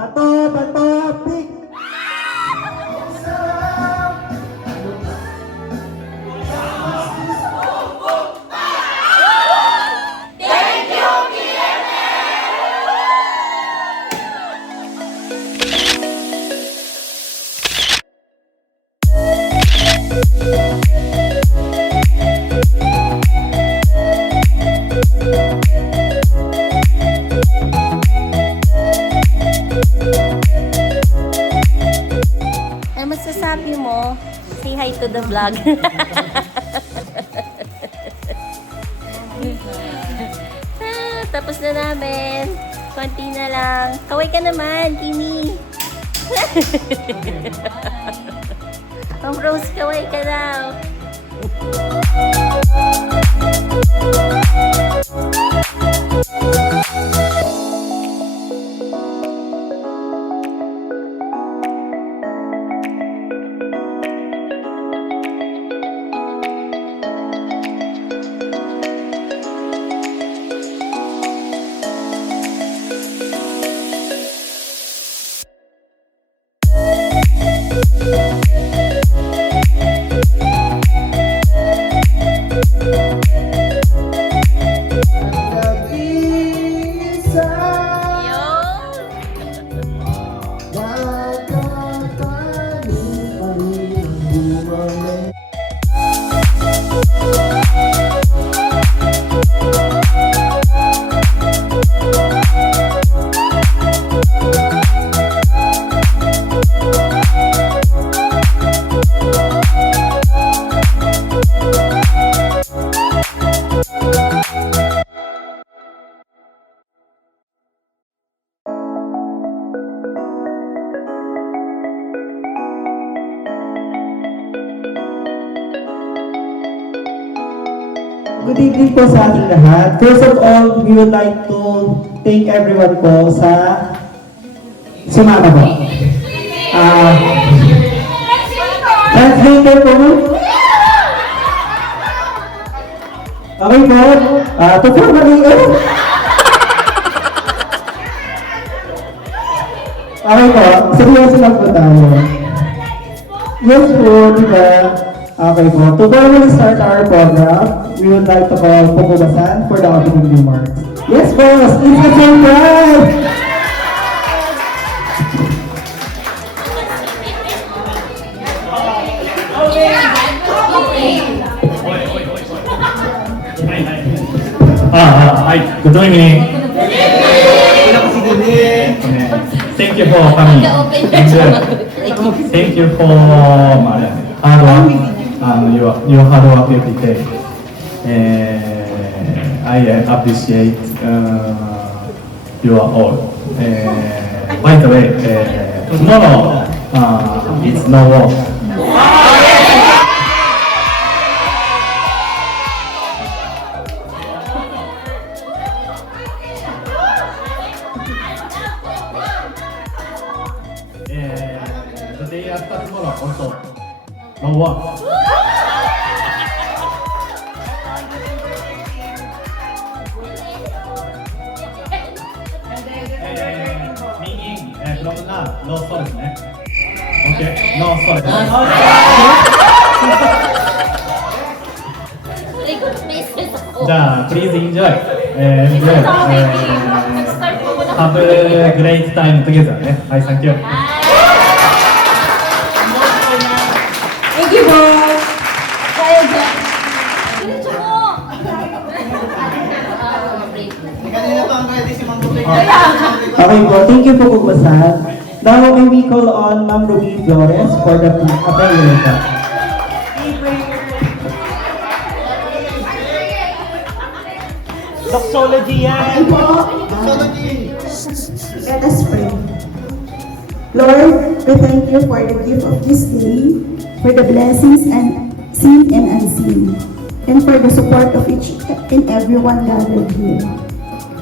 Pato, pato, pik. Ano masasabi mo? Say hi to the vlog. Tapos na namin. Konti na lang. Kaway ka naman, Kimi. Ang Rose, kaway ka daw. Good evening po sa ating lahat. First of all, we would like to thank everyone po sa sumama po. Translator po. Okay po. Tuformally. Okay po. Seryoso lang po tayo. Yes po, diba? Okay po. To formally start our program, we would like to call Pukubasan for the opening remarks. Yes, boss! It's a surprise! Hi, good evening. Thank you for coming. Thank you for hard work and your hard work every day. I appreciate your all. By the way, tomorrow it's no work. The day after tomorrow also no work. Meaning from now no stress ね。Okay, no stress. Please enjoy. Have a great time together ね。はい、thank you. Thank you, boss. Kaya dyan. Diretso mo. Okay po. Thank you po, Pukubasan. Now, may we call on Ma'am Ruby Flores for the prayer. Doxology yan! Let us pray. Lord, we thank you for the gift of this day, for the blessings and seen and unseen, and for the support of each and everyone gathered here.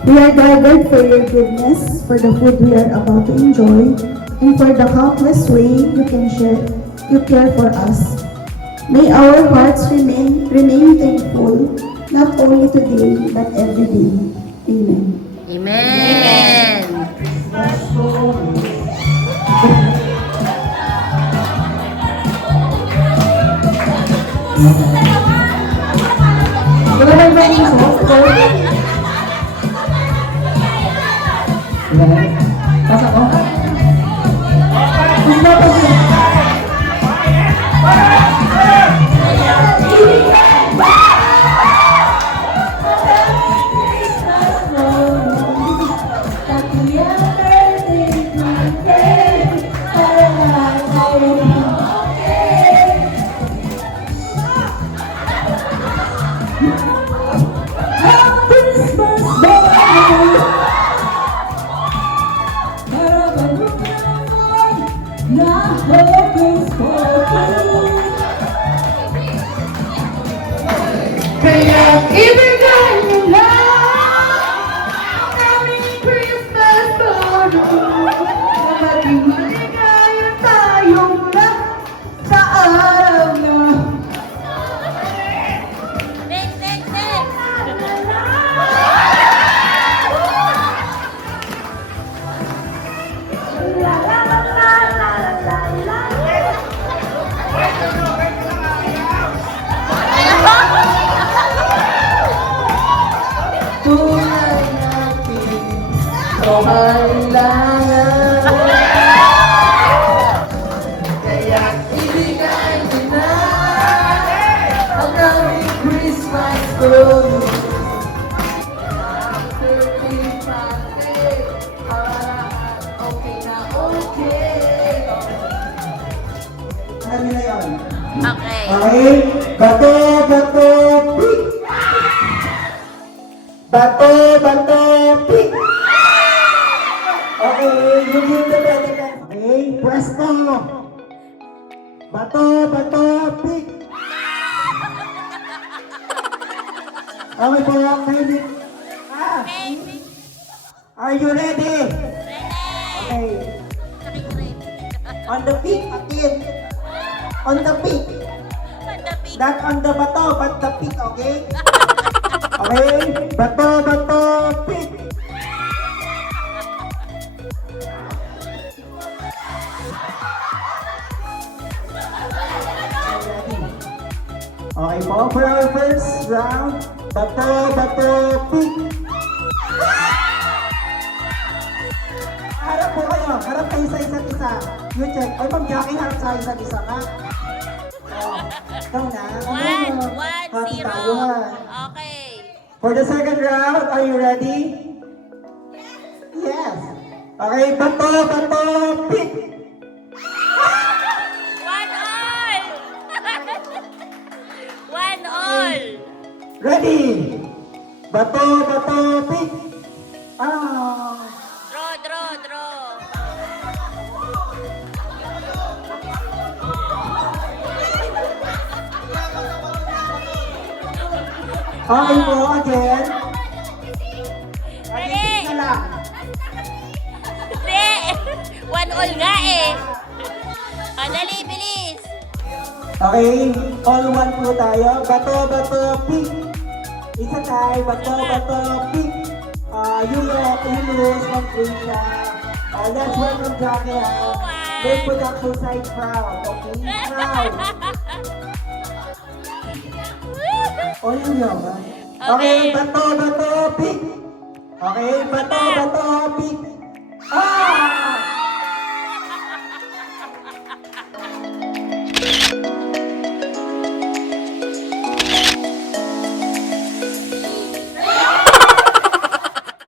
We are gathered for your goodness, for the food we are about to enjoy, and for the countless way you care for us. May our hearts remain thankful, not only today, but every day. Amen. Amen. Wala nang ba yung sauce? Yan. Pasok ko. Gusto ko siya. Kaya ibigay mo na aming Christmas bono na maging maligaya tayong lahat sa araw na Next, next, next. tunay natin kailangan. Kaya ibigay mo na ang aming Christmas bono. Alam niyo na yun. Okay. Okay? Bato, bato, pick! Bato, bato, pick! Okay, yung hindi pwede ka. Okay, pwesto! Bato, bato, pick! Okay po, kayo. Are you ready? Okay. On the peak, atin. On the peak. Not on the bato, but the peak, okay? Okay? Bato, bato, peak. Okay po, for our first round, bato, bato, peak. Harap po kayo, harap kayo sa isa't isa. You check. Ay, Ma'am Jackie, harap sa isa't isa ka. Oh, ikaw na. Happy 1-0. tayo, ha? Okay. For the second round, are you ready? Yes. Okay, bato, bato, pick. 1-all. 1-all. Ready? Bato, bato, pick. Ah. Draw, draw, draw. Okay po, again. Dali. Pick na lang. Hindi. 1-all nga eh. Ah, dali, bilis. Okay, all one po tayo. Bato, bato, pick. Isa tayo, bato, bato, pick. You lose, one free siya. Let's welcome Jackie. Make production side proud, okay? Proud. O yun yun, ha? Okay, bato, bato, pick. Okay, bato, bato, pick. Ah!